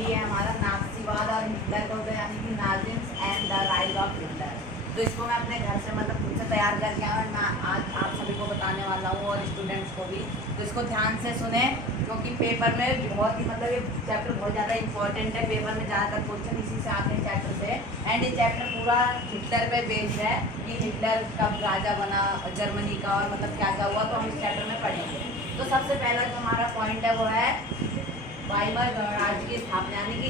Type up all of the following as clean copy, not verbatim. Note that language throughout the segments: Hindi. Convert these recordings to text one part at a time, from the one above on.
ये है हमारा नाजीवाद और हिटलर का होता है, यानी कि Nazism and the rise of Hitler. तो इसको मैं अपने घर से मतलब खुद से तैयार करके आया और मैं आज आप सभी को बताने वाला हूँ और स्टूडेंट्स को भी। तो इसको ध्यान से सुने, क्योंकि पेपर में बहुत ही मतलब ये चैप्टर बहुत ज़्यादा इंपॉर्टेंट है। पेपर में ज़्यादातर क्वेश्चन इसी से आते हैं चैप्टर से। एंड ये चैप्टर पूरा हिटलर पे बेस्ड है कि हिटलर कब राजा बना जर्मनी का और मतलब क्या क्या हुआ, तो हम इस चैप्टर में पढ़ेंगे। तो सबसे पहला जो हमारा पॉइंट है वो है वाइमर गणराज्य की स्थापना, यानी कि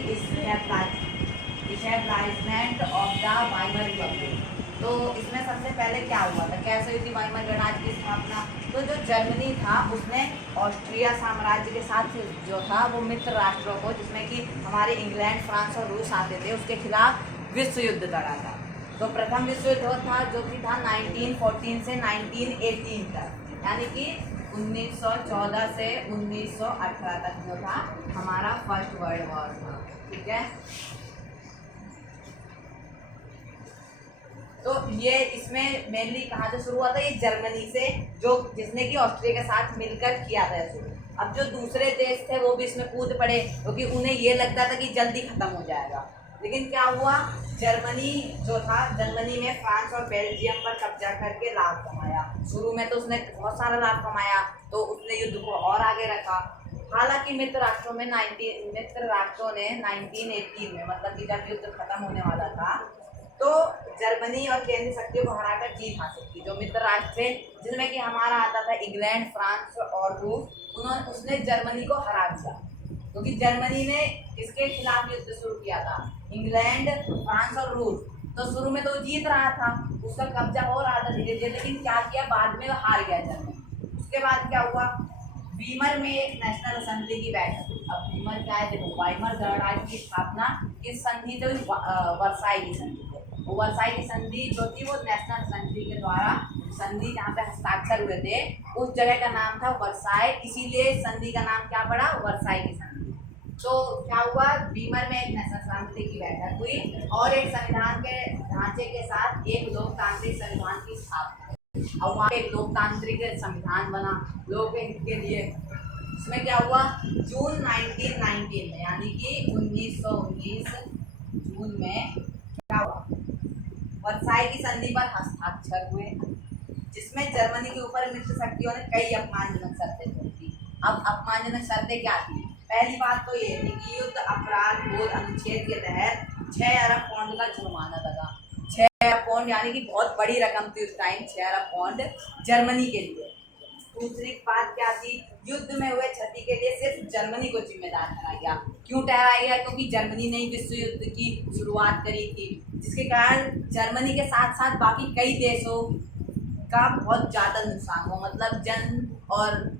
establishment of the Weimar Republic. तो इसमें सबसे पहले क्या हुआ था, कैसे हुई थी वाइमर गणराज्य की स्थापना? तो जो जर्मनी था उसने ऑस्ट्रिया साम्राज्य के साथ जो था वो मित्र राष्ट्रों को, जिसमें कि हमारे इंग्लैंड, फ्रांस और रूस आते थे, उसके खिलाफ विश्व युद्ध लड़ा था। तो प्रथम विश्व युद्ध था जो कि था 1914 से 1918 तक, यानी कि 1914 से 1918 तक जो था हमारा फर्स्ट वर्ल्ड वॉर था। ठीक है, तो ये इसमें मेनली कहाँ से शुरू हुआ था? ये जर्मनी से, जो जिसने कि ऑस्ट्रिया के साथ मिलकर किया था शुरू। अब जो दूसरे देश थे वो भी इसमें कूद पड़े, क्योंकि उन्हें ये लगता था कि जल्दी खत्म हो जाएगा। लेकिन क्या हुआ, जर्मनी जो था, जर्मनी में फ्रांस और बेल्जियम पर कब्जा करके लाभ कमाया। शुरू में तो उसने बहुत सारा लाभ कमाया, तो उसने युद्ध को और आगे रखा। हालांकि मित्र राष्ट्रों ने 1918 में, मतलब कि जब युद्ध खत्म होने वाला था, तो जर्मनी और केंद्रीय शक्तियों को हराकर जीत हासिल की। जो मित्र राष्ट्र थे, जिनमें कि हमारा आता था इंग्लैंड, फ्रांस और रूस, उसने जर्मनी को हरा दिया। क्योंकि जर्मनी ने किसके खिलाफ युद्ध शुरू किया था? इंग्लैंड, फ्रांस और रूस। तो शुरू में तो जीत रहा था, उसका कब्जा हो रहा था धीरे धीरे, लेकिन क्या किया, बाद में वो हार गया जर्मनी। उसके बाद क्या हुआ, वीमर में एक नेशनल असेंबली की बैठक हुई। अब वीमर क्या है, देखो, वाइमर गणराज्य की स्थापना किस संधि से हुई? वर्साई की संधि से। वर्साई की संधि जो थी वो नेशनल असेंबली के द्वारा संधि जहाँ पे हस्ताक्षर हुए थे, उस जगह का नाम था वर्साई, इसीलिए संधि का नाम क्या पड़ा? वर्साई की संधि। तो क्या हुआ, वीमर में एक नेशनल असेंबली की बैठक हुई और एक संविधान के ढांचे के साथ एक लोकतांत्रिक संविधान की स्थापना हुई। और वहाँ एक लोकतांत्रिक संविधान बना लोगों के हित के लिए। इसमें क्या हुआ, जून 1919 में, यानी कि 1919 जून में क्या हुआ, वर्साई की संधि पर हस्ताक्षर हुए, जिसमें जर्मनी के ऊपर मित्र शक्तियों ने कई अपमानजनक शर्तें थोपी। अब अपमानजनक शर्तें क्या थी? पहली बात तो ये थी कि युद्ध अपराध बोध अनुच्छेद के तहत 6 अरब पौंड का जुर्माना लगा। 6 अरब पौंड यानी कि बहुत बड़ी रकम थी उस टाइम, 6 अरब पौंड जर्मनी के लिए। दूसरी बात क्या थी, युद्ध में हुए क्षति के लिए सिर्फ जर्मनी को जिम्मेदार ठहराया गया। क्यों ठहराया गया? क्योंकि जर्मनी ने ही विश्व युद्ध की शुरुआत करी थी, जिसके कारण जर्मनी के साथ साथ बाकी कई देशों का बहुत ज़्यादा नुकसान हुआ, मतलब जन और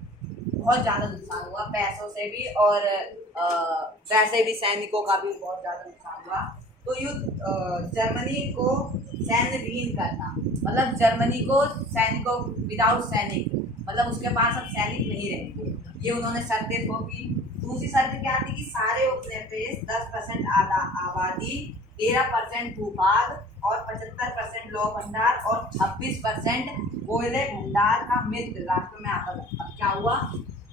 बहुत ज़्यादा नुकसान हुआ, पैसों से भी और वैसे भी सैनिकों का भी बहुत ज़्यादा नुकसान हुआ। तो युद्ध जर्मनी को सैन्य विहीन करना, मतलब जर्मनी को सैनिकों विदाउट सैनिक, मतलब उसके पास अब सैनिक नहीं रहेंगे, ये उन्होंने शर्तें थोपी। दूसरी शर्त क्या थी कि सारे उपनिवेश 10% आबादी, 13% भूभाग और 75% लौह भंडार और 26% कोयले भंडार का मित्र राष्ट्र में आता था। अब क्या हुआ,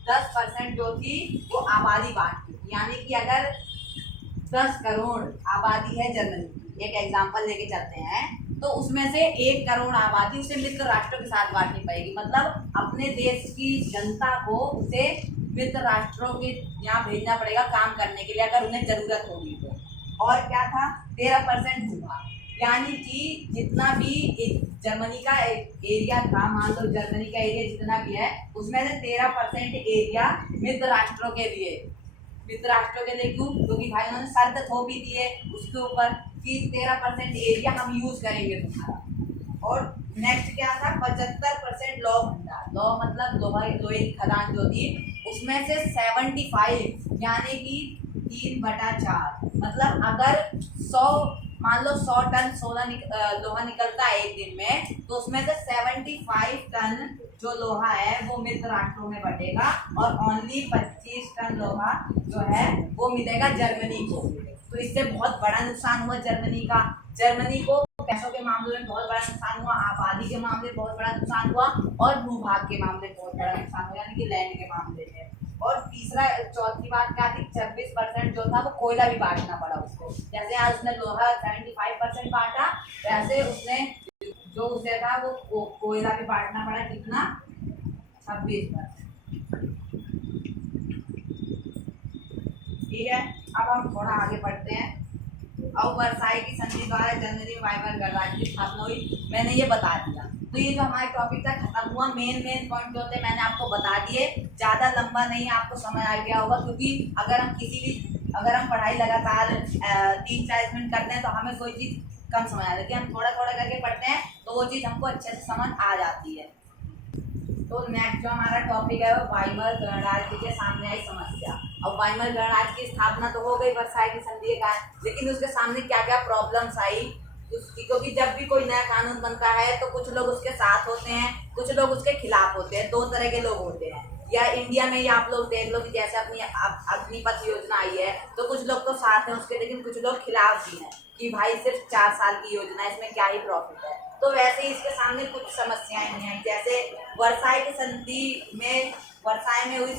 10% जो थी वो आबादी बांटती थी, यानी कि अगर 10 करोड़ आबादी है जर्मनी की, एक एग्जाम्पल लेके चलते हैं, तो उसमें से 1 करोड़ आबादी उसे मित्र राष्ट्रों के साथ बांटनी पड़ेगी। मतलब अपने देश की जनता को उसे मित्र राष्ट्रों के यहाँ भेजना पड़ेगा काम करने के लिए, अगर उन्हें जरूरत होगी तो। और क्या था, 13% भूभाग, यानी कि जितना भी एक जर्मनी का एरिया था, मान लो जर्मनी का एरिया जितना भी है, उसमें से 13% एरिया मित्र राष्ट्रों के लिए। मित्र राष्ट्रों के लिए क्यों? क्योंकि भाई उन्होंने शर्त थोपी दी है उसके ऊपर कि 13% एरिया हम यूज करेंगे तुम्हारा। और नेक्स्ट क्या था, 75% लौह भंडार। लौह मतलब लोहे की खदान जो थी, उसमें से 75 यानी कि 3/4, मतलब अगर 100 मान लो 100 टन लोहा निकलता है एक दिन में, तो उसमें से 75 टन जो लोहा है वो मित्र राष्ट्रों में बटेगा और ओनली 25 टन लोहा जो है वो मिलेगा जर्मनी को। तो इससे बहुत बड़ा नुकसान हुआ जर्मनी का। जर्मनी को पैसों के मामले में बहुत बड़ा नुकसान हुआ, आबादी के मामले में बहुत बड़ा नुकसान हुआ और भूभाग के मामले में बहुत बड़ा नुकसान हुआ, यानी कि लैंड के मामले में। और तीसरा चौथी बात क्या थी, 26% जो था वो कोयला भी बांटना पड़ा उसको। जैसे आज उसने लोहा 75% बांटा, वैसे उसने जो उसे था वो कोयला भी बांटना पड़ा, कितना, 26%। ठीक है, अब हम थोड़ा आगे बढ़ते हैं। अब वर्साई की संधि द्वारा जर्मनी में वाइमर गणराज्य की स्थापना हुई, मैंने ये बता दिया। तो ये जो हमारा टॉपिक था खत्म हुआ। मेन पॉइंट जो थे मैंने आपको बता दिए, ज्यादा लंबा नहीं, आपको समझ आ गया होगा। क्योंकि अगर हम पढ़ाई लगातार 30-40 मिनट करते हैं तो हमें कोई चीज कम समझ आती है, लेकिन हम थोड़ा थोड़ा करके पढ़ते हैं तो वो चीज हमको अच्छे से समझ आ जाती है। तो नेक्स्ट जो हमारा टॉपिक है वो वाइमर गणराज्य के सामने आई समस्या। अब वाइमर गणराज्य की स्थापना तो हो गई वर्साई की संधि के कारण, लेकिन उसके सामने क्या क्या प्रॉब्लम्स आई उसकी, क्योंकि जब भी कोई नया कानून बनता है तो कुछ लोग उसके साथ होते हैं, कुछ लोग उसके खिलाफ होते हैं। दो तरह के लोग होते हैं। या इंडिया में ही आप लोग देख लो कि जैसे अपनी अग्निपथ योजना आई है तो कुछ लोग तो साथ हैं उसके, लेकिन कुछ लोग खिलाफ भी हैं कि भाई सिर्फ 4 साल की योजना है, इसमें क्या ही प्रॉफिट है। तो वैसे ही इसके सामने कुछ समस्याएं हैं। जैसे वर्साई की संधि में, वर्साई में हुई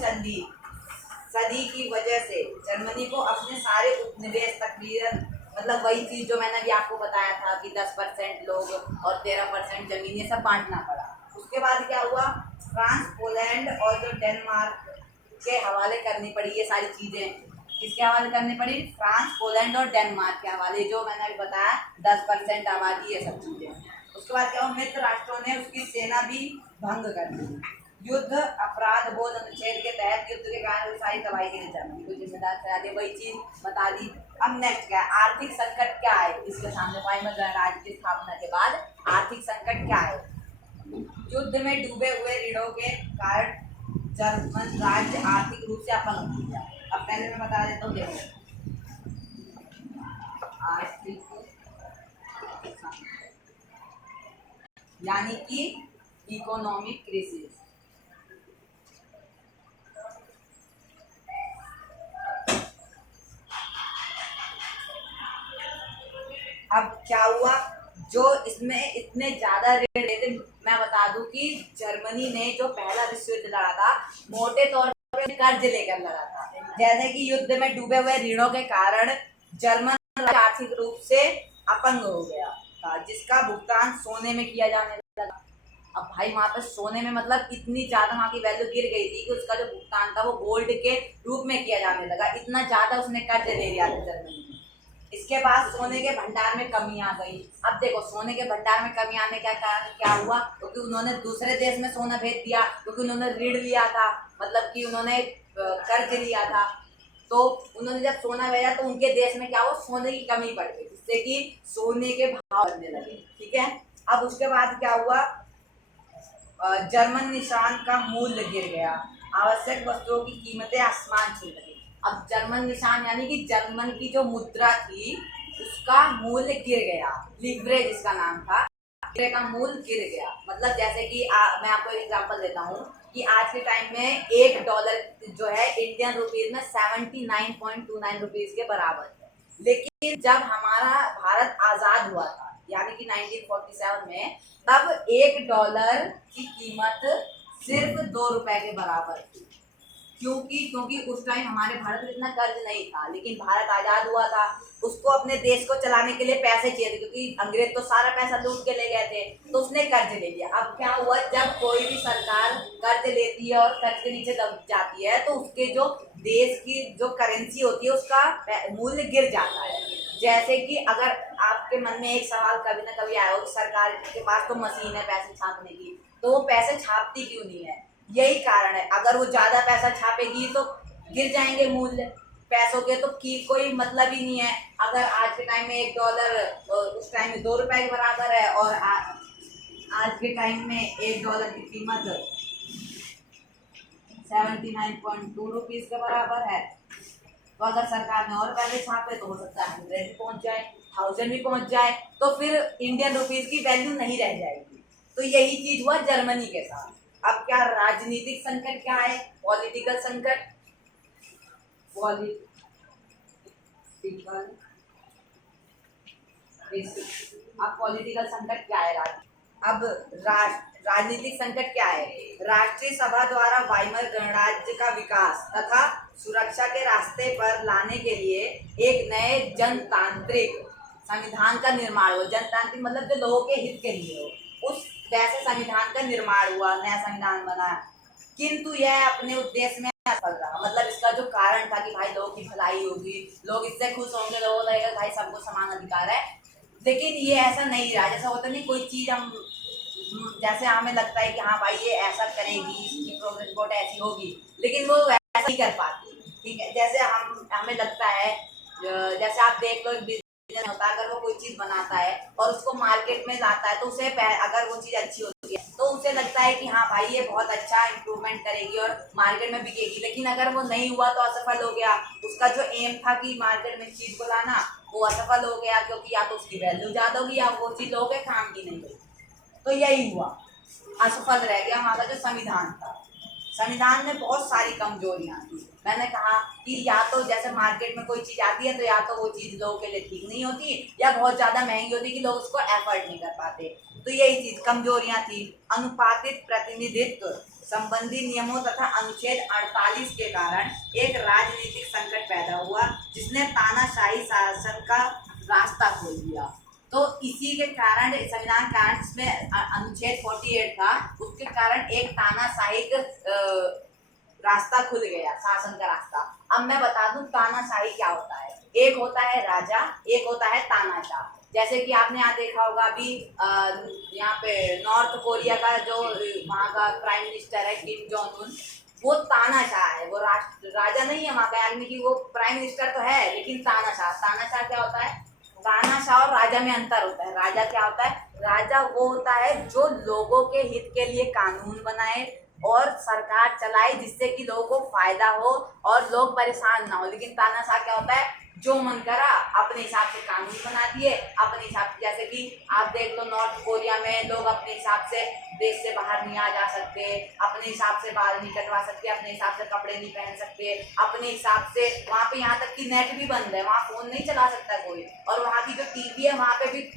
सदी की वजह से जर्मनी को अपने सारे उपनिवेश तकरीबन, मतलब वही चीज जो मैंने अभी आपको बताया था कि 10% लोग और 13% जमीन, ये सब बांटना पड़ा। उसके बाद क्या हुआ, फ्रांस, पोलैंड और जो डेनमार्क के हवाले करनी पड़ी ये सारी चीजें। किसके हवाले करनी पड़ी, फ्रांस, पोलैंड और डेनमार्क के हवाले, जो मैंने अभी बताया 10% आबादी, ये सब चीजें। उसके बाद क्या हुआ, मित्र राष्ट्रों ने उसकी सेना भी भंग कर दी। युद्ध अपराध बोध अनुच्छेद के तहत युद्ध के कारण हुई सारी तबाही के लिए जर्मनी को जिम्मेदार ठहरा दिया, वही चीज बता दी। अब नेक्स्ट क्या है, आर्थिक संकट क्या है इसके सामने, वाइमर गणराज्य की स्थापना के बाद आर्थिक संकट क्या है। युद्ध में डूबे हुए ऋणों के कारण जर्मन राज्य आर्थिक रूप से अपंग हो गया। अब पहले मैं बता देता हूँ, देखो आर्थिक यानी कि इकोनॉमिक क्राइसिस। अब क्या हुआ, जो इसमें इतने ज्यादा ऋण लेते, मैं बता दूं कि जर्मनी ने जो पहला विश्व युद्ध लड़ा था मोटे तौर पर कर्ज लेकर लड़ा था। जैसे कि युद्ध में डूबे हुए ऋणों के कारण जर्मन आर्थिक रूप से अपंग हो गया था, जिसका भुगतान सोने में किया जाने लगा। अब भाई वहां पर सोने में, मतलब इतनी ज्यादा वहां की वैल्यू गिर गई थी कि उसका जो भुगतान था वो गोल्ड के रूप में किया जाने लगा। इतना ज्यादा उसने कर्ज ले लिया था जर्मनी। इसके बाद सोने के भंडार में कमी आ गई। अब देखो सोने के भंडार में कमी आने का कारण क्या हुआ, क्योंकि उन्होंने दूसरे देश में सोना भेज दिया, क्योंकि उन्होंने ऋण लिया था, मतलब कि उन्होंने कर्ज लिया था। तो उन्होंने जब सोना भेजा तो उनके देश में क्या हुआ, सोने की कमी पड़ गई, जिससे कि सोने के भाव बढ़ने लगे। ठीक है, अब उसके बाद क्या हुआ, जर्मन निशान का मूल्य गिर गया, आवश्यक वस्तुओं की कीमतें आसमान छू गई। अब जर्मन निशान यानी कि जर्मन की जो मुद्रा थी उसका मूल्य गिर गया, लीवरेज इसका नाम था, का मूल्य गिर गया। मतलब जैसे कि मैं आपको एक एग्जांपल देता हूँ कि आज के टाइम में $1 जो है इंडियन रुपीज में 79.29 रुपीज के बराबर है। लेकिन जब हमारा भारत आजाद हुआ था यानी कि 1947 में, तब $1 की कीमत सिर्फ ₹2 के बराबर थी। क्योंकि उस टाइम हमारे भारत में इतना कर्ज नहीं था, लेकिन भारत आजाद हुआ था, उसको अपने देश को चलाने के लिए पैसे चाहिए थे, क्योंकि अंग्रेज तो सारा पैसा लूट के ले गए थे, तो उसने कर्ज ले लिया। अब क्या हुआ, जब कोई भी सरकार कर्ज लेती है और कर्ज के नीचे दब जाती है तो उसके जो देश की जो करेंसी होती है उसका मूल्य गिर जाता है। जैसे कि अगर आपके मन में एक सवाल कभी ना कभी आया हो, सरकार के पास तो मशीन है पैसे छापने की, तो वो पैसे छापती क्यों नहीं है, यही कारण है। अगर वो ज्यादा पैसा छापेगी तो गिर जाएंगे मूल्य पैसों के, तो की कोई मतलब ही नहीं है। अगर आज के टाइम में $1 उस टाइम में ₹2 के बराबर है और आज के टाइम में $1 की कीमत 79.2 रुपीज के बराबर है, तो अगर सरकार ने और पैसे छापे तो हो सकता है 100 पहुंच जाए, 1000 भी पहुंच जाए, तो फिर इंडियन रुपीज की वैल्यू नहीं रह जाएगी। तो यही चीज हुआ जर्मनी के साथ। अब क्या राजनीतिक संकट क्या है, पॉलिटिकल संकट, अब पॉलिटिकल संकट क्या है, अब राजनीतिक संकट क्या है? राष्ट्रीय सभा द्वारा वाइमर गणराज्य का विकास तथा सुरक्षा के रास्ते पर लाने के लिए एक नए जनतांत्रिक संविधान का निर्माण हुआ। जनतांत्रिक मतलब जो लोगों के हित के लिए हो, उस वैसे संविधान का निर्माण हुआ, नया संविधान बना। किंतु यह अपने उद्देश्य में असफल रहा। मतलब इसका जो कारण था कि भाई लोगों की भलाई होगी, लोग इससे खुश होंगे, लोगों को लगेगा भाई सबको समान अधिकार है, लेकिन ये ऐसा नहीं रहा। जैसा होता नहीं, कोई चीज हम जैसे हमें लगता है कि हाँ भाई ये ऐसा करेगी, इसकी प्रोग्रेस रिपोर्ट ऐसी होगी, लेकिन वो वैसा नहीं कर पाती। ठीक है, जैसे हमें लगता है, जैसे आप देख लो बिजनेस होता है, अगर वो कोई चीज बनाता है और उसको मार्केट में लाता है तो उसे अगर वो चीज अच्छी होती है तो उसे लगता है कि हाँ भाई ये बहुत अच्छा इंप्रूवमेंट करेगी और मार्केट में बिकेगी। लेकिन अगर वो नहीं हुआ तो असफल हो गया। उसका जो एम था कि मार्केट में चीज को लाना, वो असफल हो गया, क्योंकि या तो उसकी वैल्यू ज्यादा होगी या वो चीज लोगों के काम की नहीं हुई। तो यही हुआ, असफल रह गया हमारा जो संविधान था। संविधान में बहुत सारी कमजोरियां थी। मैंने कहा कि या तो जैसे मार्केट में कोई चीज आती है तो या तो वो चीज लोगों के लिए ठीक नहीं होती, या बहुत ज्यादा महंगी होती कि लोग उसको एफर्ट नहीं कर पाते। तो यही चीज कमजोरियां थी। अनुपातित प्रतिनिधित्व संबंधी नियमों तथा अनुच्छेद 48 के कारण एक राजनीतिक संकट पैदा हुआ, जिसने तानाशाही शासन का रास्ता खोल दिया। तो इसी के कारण संविधान कारण जिसमें अनुच्छेद 48 था, उसके कारण एक तानाशाही रास्ता खुल गया, शासन का रास्ता। अब मैं बता दूं तानाशाही क्या होता है। एक होता है राजा, एक होता है तानाशाह। जैसे कि आपने यहाँ देखा होगा अभी यहाँ पे नॉर्थ कोरिया का जो वहाँ का प्राइम मिनिस्टर है किम जोंग उन, वो तानाशाह है। वो राजा नहीं है वहाँ का, यानी कि वो प्राइम मिनिस्टर तो है लेकिन तानाशाह। तानाशाह क्या होता है? तानाशाह और राजा में अंतर होता है। राजा क्या होता है? राजा वो होता है जो लोगों के हित के लिए कानून बनाए और सरकार चलाए, जिससे कि लोगों को फायदा हो और लोग परेशान ना हो। लेकिन तानाशाह क्या होता है? जो मन करा अपने हिसाब से कानून बना दिए, अपने हिसाब से। जैसे कि आप देख लो नॉर्थ कोरिया में लोग अपने हिसाब से देश से बाहर नहीं आ जा सकते, अपने हिसाब से बाल नहीं कटवा सकते, अपने हिसाब से कपड़े नहीं पहन सकते, अपने हिसाब से वहाँ पे यहाँ तक कि नेट भी बंद है, वहाँ फोन नहीं चला सकता कोई। और वहाँ की जो टीवी है वहाँ पे भी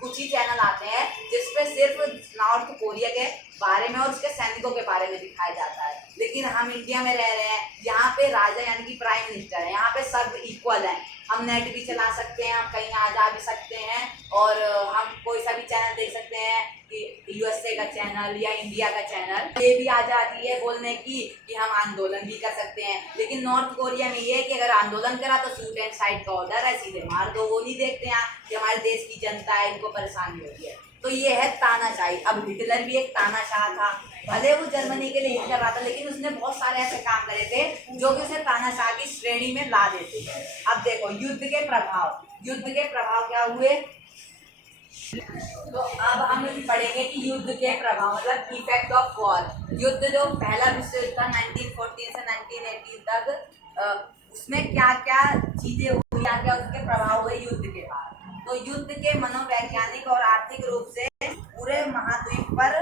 कुछ ही चैनल आते हैं जिसपे सिर्फ नॉर्थ कोरिया के बारे में और उसके सैनिकों के बारे में दिखाया जाता है। लेकिन हम इंडिया में रह रहे हैं, यहाँ पे राजा यानी कि प्राइम मिनिस्टर है, यहाँ पे सब इक्वल है। हम नेट भी चला सकते हैं, हम कहीं आ जा भी सकते हैं, और हम कोई सा भी चैनल देख सकते हैं कि यूएसए का चैनल या इंडिया का चैनल। ये भी आज़ादी है बोलने की कि हम आंदोलन भी कर सकते हैं। लेकिन नॉर्थ कोरिया में ये है कि अगर आंदोलन करा तो शूट एंड साइड का ऑर्डर है, सीधे मार दो। वो नहीं देखते हैं कि हमारे देश की जनता है, इनको परेशानी हो रही है। तो ये है तानाशाही। अब हिटलर भी एक तानाशाह था, भले वो जर्मनी के लिए हिट कर रहा था, लेकिन उसने बहुत सारे ऐसे काम करे थे जो कि उसे तानाशाह की श्रेणी में ला देते थे। अब देखो युद्ध के प्रभाव, युद्ध के प्रभाव क्या हुए? तो अब हम पढ़ेंगे कि युद्ध के प्रभाव मतलब इफेक्ट ऑफ वॉर। युद्ध जो पहला विश्व युद्ध था 1914 से 1918 तक, उसमें क्या क्या चीजें हुई, क्या क्या उसके प्रभाव हुए युद्ध के बाद। तो युद्ध के मनोवैज्ञानिक और आर्थिक रूप से पूरे महाद्वीप पर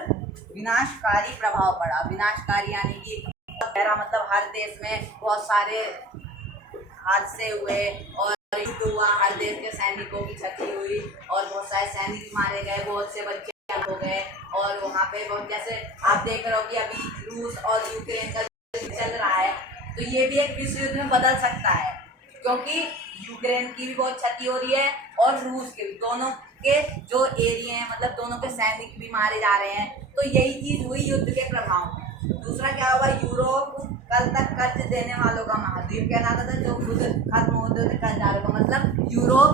विनाशकारी प्रभाव पड़ा। विनाशकारी यानी कि गहरा, मतलब हर देश में बहुत सारे हादसे हुए और युद्ध हुआ, हर देश के सैनिकों की क्षति हुई और बहुत सारे सैनिक मारे गए, बहुत से बच्चे हो गए। और वहाँ पे बहुत, जैसे आप देख रहे हो कि अभी रूस और यूक्रेन का चल रहा है, तो ये भी एक विश्व युद्ध में बदल सकता है, क्योंकि यूक्रेन की भी बहुत क्षति हो रही है और रूस के भी, दोनों के जो एरिया हैं, मतलब दोनों के सैनिक भी मारे जा रहे हैं। तो यही चीज हुई युद्ध के प्रभाव में। दूसरा क्या हुआ? यूरोप कल तक कर्ज देने वालों का महाद्वीप कहलाता था, जो खुद खत्म होते थे कर्जदारों का। मतलब यूरोप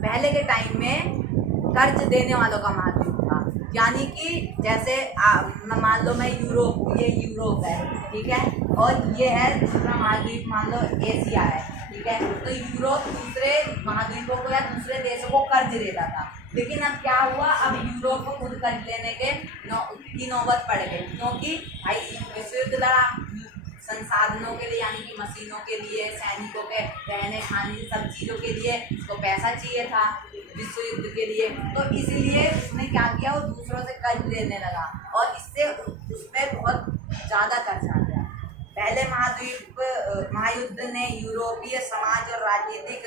पहले के टाइम में कर्ज देने वालों का महाद्वीप था। यानी कि जैसे मान लो मैं यूरोप, ये यूरोप है, ठीक है, और ये है दूसरा महाद्वीप, मान लो एशिया है, ठीक है। तो यूरोप दूसरे महाद्वीपों को या दूसरे देशों को कर्ज देता था। लेकिन अब क्या हुआ? अब यूरोप को खुद कर्ज लेने की नौबत पड़ गई, क्योंकि भाई विश्व युद्ध लड़ा, संसाधनों के लिए यानी कि मशीनों के लिए, सैनिकों के रहने खाने सब चीज़ों के लिए उसको पैसा चाहिए था विश्व युद्ध के लिए। तो इसलिए उसने क्या किया? वो दूसरों से कर्ज लेने लगा और इससे उस पर बहुत ज़्यादा कर्ज आ गया। पहले महायुद्ध ने यूरोपीय समाज और राजनीतिक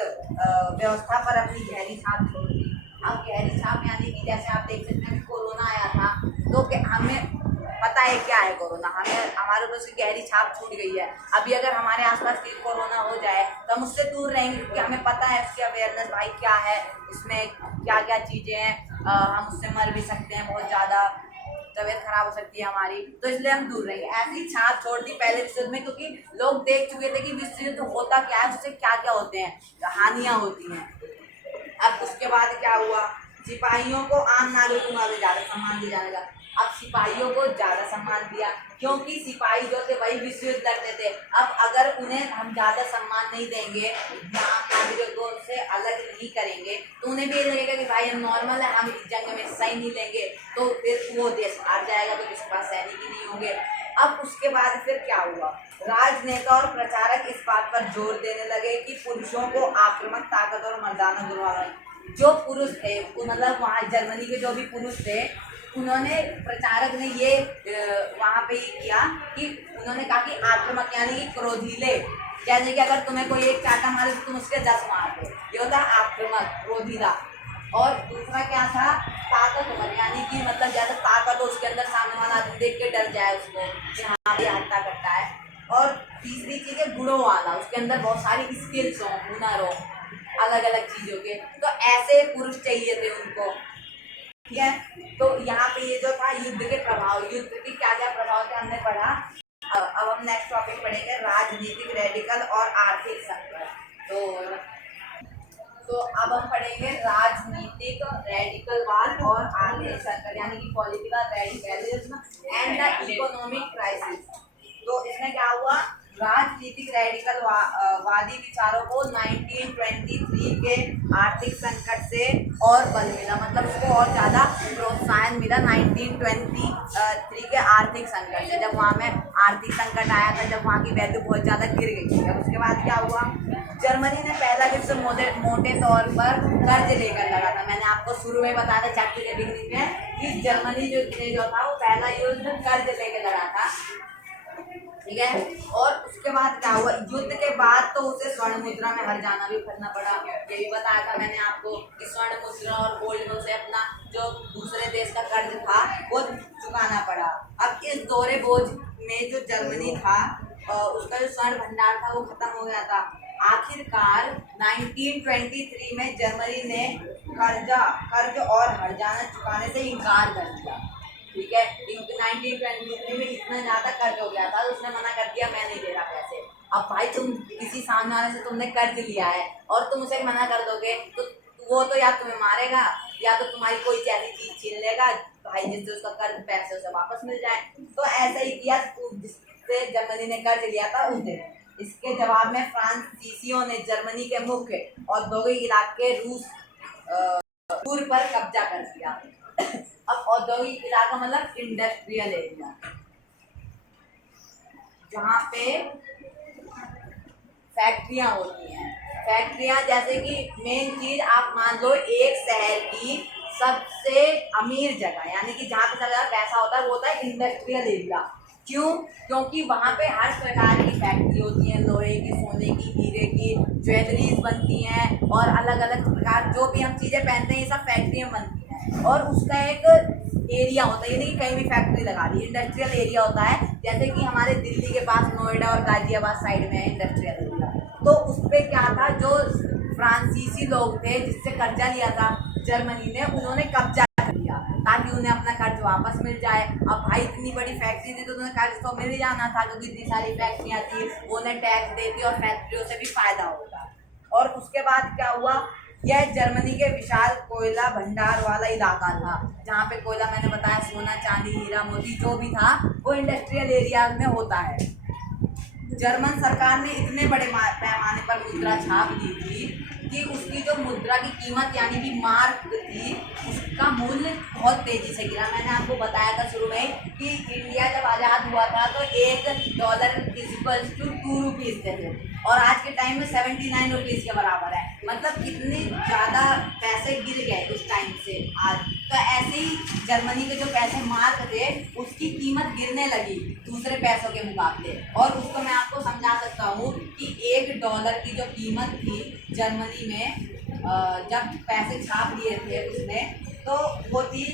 व्यवस्था पर अपनी गहरी छाप छोड़ दी। अब गहरी छाप यानी कि जैसे आप देख सकते हैं कोरोना आया था, तो हमें पता है क्या है कोरोना, हमें हमारे ऊपर उसकी गहरी छाप छूट गई है। अभी अगर हमारे आसपास कहीं कोरोना हो जाए तो हम उससे दूर रहेंगे, क्योंकि हमें पता है उसकी अवेयरनेस भाई क्या है, उसमें क्या क्या चीज़ें हैं, हम उससे मर भी सकते हैं, बहुत ज़्यादा तबीयत खराब हो सकती है हमारी, तो इसलिए हम दूर रहेंगे। ऐसी छाप छोड़ दी पहले विश्व युद्ध में, क्योंकि लोग देख चुके थे कि विश्व युद्ध होता क्या है, उससे क्या क्या होते हैं, हानियाँ होती हैं। अब उसके बाद क्या हुआ, सिपाहियों को आम नागरिकों में ज़्यादा सम्मान दिया जाने लगा। अब सिपाहियों को ज़्यादा सम्मान दिया, क्योंकि सिपाही जो थे वही विश्व युद्ध लड़ते थे। अब अगर उन्हें हम ज़्यादा सम्मान नहीं देंगे, आम नागरिकों से अलग नहीं करेंगे, तो उन्हें भी ये लगेगा कि भाई हम नॉर्मल है, हम इस जंग में हिस्सा ही नहीं लेंगे, तो फिर वो देश हार जाएगा, तो किसी पास सैनिक ही नहीं होंगे। अब उसके बाद फिर क्या हुआ, राजनेता और प्रचारक इस बात पर जोर देने लगे कि पुरुषों को आक्रामक ताकत और मर्दाना गुण, जो पुरुष थे मतलब वहाँ जर्मनी के जो भी पुरुष थे, उन्होंने प्रचारक ने ये वहाँ पे ये किया कि उन्होंने कहा कि आक्रामक यानी कि क्रोधीले, जैसे कि अगर तुम्हें कोई एक चाटा मारे तो तुम उसके 10 मार दो, ये होता है आक्रामक, क्रोधीला। और दूसरा क्या था, ताकतवर, यानी कि मतलब ज़्यादा ताकत हो उसके अंदर, सामने वाला आदमी देख के डर जाए उसको कि हाँ ये हत्या करता है। और तीसरी चीज़ है गुणों वाला, उसके अंदर बहुत सारी स्किल्स हों, हुनर हो अलग अलग चीज़ों के, तो ऐसे पुरुष चाहिए थे उनको, ठीक है। तो यहाँ पे ये जो था युद्ध के प्रभाव, युद्ध के क्या क्या प्रभाव थे हमने पढ़ा। अब हम नेक्स्ट टॉपिक पढ़ेंगे, राजनीतिक, रेडिकल और आर्थिक संकट। तो अब हम पढ़ेंगे राजनीतिक रेडिकलवाद और आर्थिक संकट, यानी कि political radicalism and the economic crisis. तो इसमें क्या हुआ, राजनीतिक रेडिकल वादी विचारों को 1923 के आर्थिक संकट से और बल मिला, मतलब उसको और ज़्यादा प्रोत्साहन मिला 1923 के आर्थिक संकट से, जब वहाँ में आर्थिक संकट आया था, जब वहाँ की वैल्यू बहुत ज़्यादा गिर गई थी। अब उसके बाद क्या हुआ, जर्मनी ने पहला विश्व मोटे तौर पर कर्ज लेकर लड़ा था। मैंने आपको शुरू में बताया था चैप्टर के बिगनिंग में कि जर्मनी जो था वो पहला युद्ध कर्ज लेकर लड़ा था, ठीक है। और उसके बाद क्या हुआ, युद्ध के बाद तो उसे स्वर्ण मुद्रा में हर जाना भी खरीदना पड़ा। ये भी बताया था मैंने आपको कि स्वर्ण मुद्रा और गोल्ड में उसे अपना जो दूसरे देश का कर्ज था वो चुकाना पड़ा। अब इस दौरे बोझ में जो जर्मनी था उसका जो स्वर्ण भंडार था वो खत्म हो गया था। आखिरकार 1923 में जर्मनी ने कर्ज और हर्जाना चुकाने से इनकार कर दिया, ठीक है। 1923 में इतना ज़्यादा कर्ज हो गया था तो उसने मना कर दिया, मैं नहीं दे रहा पैसे। अब भाई तुम किसी सामने वाले से तुमने कर्ज लिया है और तुम उसे मना कर दोगे तो वो तो या तुम्हें मारेगा या तो तुम्हारी कोई ऐसी चीज़ छीन लेगा भाई जिससे उसका कर्ज पैसे उसे वापस मिल जाए। तो ऐसा ही किया जिससे जर्मनी ने कर्ज लिया था उसने। इसके जवाब में फ्रांसीसियों ने जर्मनी के मुख्य औद्योगिक इलाके रूस पर कब्जा कर दिया। अब औद्योगिक इलाका मतलब इंडस्ट्रियल एरिया, जहाँ पे फैक्ट्रियाँ होती हैं। फैक्ट्रियाँ जैसे कि मेन चीज आप मान लो एक शहर की सबसे अमीर जगह यानी कि जहाँ पे सबसे ज़्यादा पैसा होता है वो होता है इंडस्ट्रियल एरिया। क्यों? क्योंकि वहाँ पे हर प्रकार की फैक्ट्री होती है, लोहे की, सोने की, हीरे की, ज्वेलरीज बनती हैं और अलग अलग प्रकार जो भी हम चीज़ें पहनते हैं ये सब फैक्ट्रियाँ बनती हैं। और उसका एक एरिया होता है, ये नहीं कि कहीं भी फैक्ट्री लगा दी, इंडस्ट्रियल एरिया होता है। जैसे कि हमारे दिल्ली के पास नोएडा और गाजियाबाद साइड में है इंडस्ट्रियल एरिया। तो उस पर क्या था, जो फ्रांसीसी लोग थे जिससे कर्जा लिया था जर्मनी ने, उन्होंने कब्जा कर लिया ताकि उन्हें अपना कर्ज वापस मिल जाए। अब भाई इतनी बड़ी फैक्ट्री थी तो उन्हें कर्ज तो मिल ही जाना था, क्योंकि इतनी सारी फैक्ट्रियाँ थी, वो उन्हें टैक्स देती और फैक्ट्रियों से भी फायदा होता। और उसके बाद क्या हुआ, यह जर्मनी के विशाल कोयला भंडार वाला इलाका था, जहाँ पे कोयला मैंने बताया सोना चांदी हीरा मोती जो भी था वो इंडस्ट्रियल एरिया में होता है। जर्मन सरकार ने इतने बड़े पैमाने पर मुद्रा छाप दी थी कि उसकी जो मुद्रा की कीमत यानी कि मार्क थी उसका मूल्य बहुत तेजी से गिरा। मैंने आपको बताया था शुरू में कि इंडिया जब आज़ाद हुआ था तो $1 इक्वल्स टू 2 रुपीज़ थे और आज के टाइम में 79 रुपीज़ के बराबर है। मतलब कितने ज़्यादा पैसे गिर गए उस टाइम से आज। तो ऐसे ही जर्मनी के जो पैसे मार्क थे उसकी कीमत गिरने लगी दूसरे पैसों के मुकाबले। और उसको मैं आपको समझा सकता हूँ कि $1 की जो कीमत थी जर्मनी में जब पैसे छाप लिए थे उसने, तो वो थी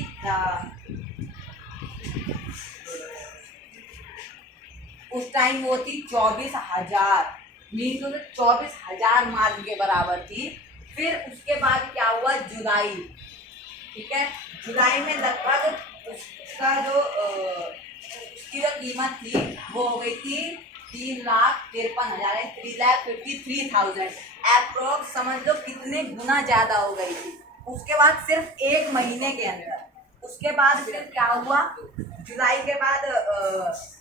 उस टाइम वो थी 24,000, मीन टू 24,000 मार्क के बराबर थी। फिर उसके बाद क्या हुआ, जुलाई, ठीक है, जुलाई में लगभग उसका जो उसकी जो कीमत थी वो हो गई थी 3,53,000, 3,53,000 अप्रोक्स, समझ लो कितने गुना ज़्यादा हो गई थी। उसके बाद सिर्फ एक महीने के अंदर, उसके बाद फिर क्या हुआ, जुलाई के बाद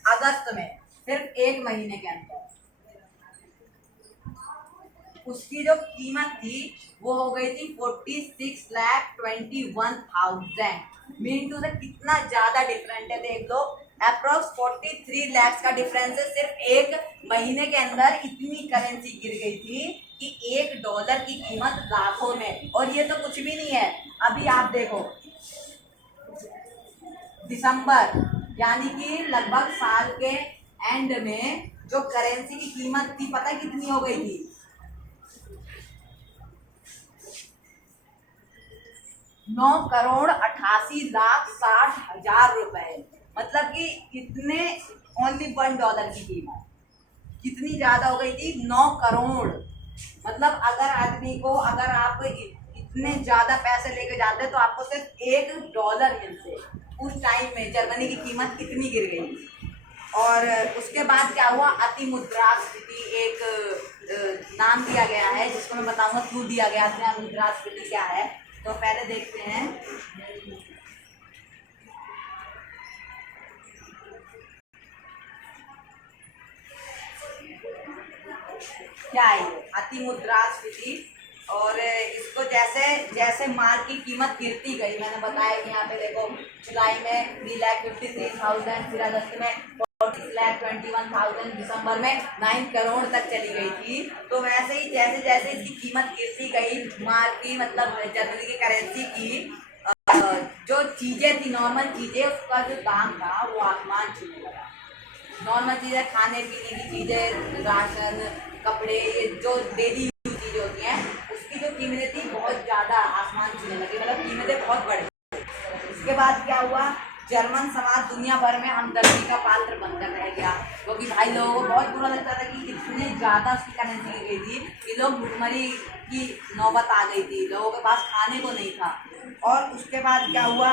अगस्त में, सिर्फ एक महीने के अंदर उसकी जो कीमत थी वो हो गई थी 46,21,000, मीन टू से कितना ज्यादा डिफरेंट है देख लो, अप्रोक्स 43 लाख का डिफरेंस है। सिर्फ एक महीने के अंदर इतनी करेंसी गिर गई थी कि $1 की कीमत लाखों में। और ये तो कुछ भी नहीं है, अभी आप देखो दिसंबर यानी कि लगभग साल के एंड में जो करेंसी की कीमत थी पता कितनी हो गई थी, 9,88,60,000 रुपए। मतलब कि इतने, ओनली $1 की कीमत कितनी ज्यादा हो गई थी, 9 करोड़। मतलब अगर आदमी को, अगर आप इतने ज्यादा पैसे लेके जाते तो आपको सिर्फ $1 मिलते। उस टाइम में जर्मनी की कीमत कितनी गिर गई। और उसके बाद क्या हुआ, अति मुद्रास्फीति एक नाम दिया गया है जिसको मैं बताऊंगा क्यों दिया गया है, मुद्रास्फीति क्या है। तो पहले देखते हैं, क्या है अति मुद्रास्फीति। और इसको जैसे जैसे माल की कीमत गिरती गई, मैंने बताया कि यहाँ पे देखो जुलाई में 3,53,000, फिर अगस्त में 46,21,000, दिसंबर में 9 करोड़ तक चली गई थी। तो वैसे ही जैसे जैसे इसकी कीमत गिरती गई माल की, मतलब जर्मनी की करेंसी की, जो चीजें थी, नॉर्मल चीजें, उसका जो दाम था वो आसमान छूने लगा। नॉर्मल चीजें, खाने पीने की चीजें, राशन, कपड़े, ये जो डेली यूज चीजें होती हैं, उसकी जो कीमतें थी बहुत ज्यादा आसमान छूने लगी, मतलब कीमतें बहुत बढ़ गई। उसके बाद क्या हुआ, जर्मन समाज दुनिया भर में हमदर्दी का पात्र बनकर रह गया, क्योंकि भाई लोगों को बहुत बुरा लगता था कि इतने ज़्यादा उसकी करेंसी गिर गई थी कि लोग भुखमरी की नौबत आ गई थी, लोगों के पास खाने को नहीं था। और उसके बाद क्या हुआ,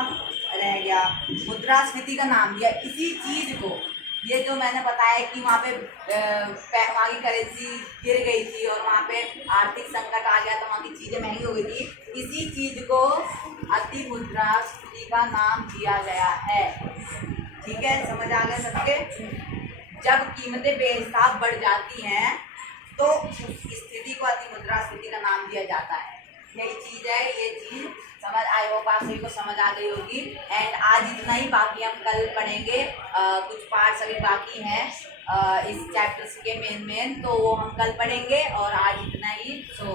रह गया, मुद्रास्फीति का नाम दिया इसी चीज़ को। ये जो मैंने बताया कि वहाँ पे वहाँ की करेंसी गिर गई थी और वहाँ पे आर्थिक संकट आ गया, तो वहाँ की चीज़ें महंगी हो गई थी, इसी चीज़ को अति मुद्रास्फीति का नाम दिया गया है। ठीक है, समझ आ गया सबके। जब कीमतें बेहिसाब बढ़ जाती हैं तो उस स्थिति को अति मुद्रास्फीति का नाम दिया जाता है। यही चीज़ है, ये चीज़ समझ, आई होप आप सभी को समझ आ गई होगी। एंड आज इतना ही, बाकी हम कल पढ़ेंगे, कुछ पार्ट्स अभी बाकी हैं इस चैप्टर्स के मेन, तो वो हम कल पढ़ेंगे। और आज इतना ही, सो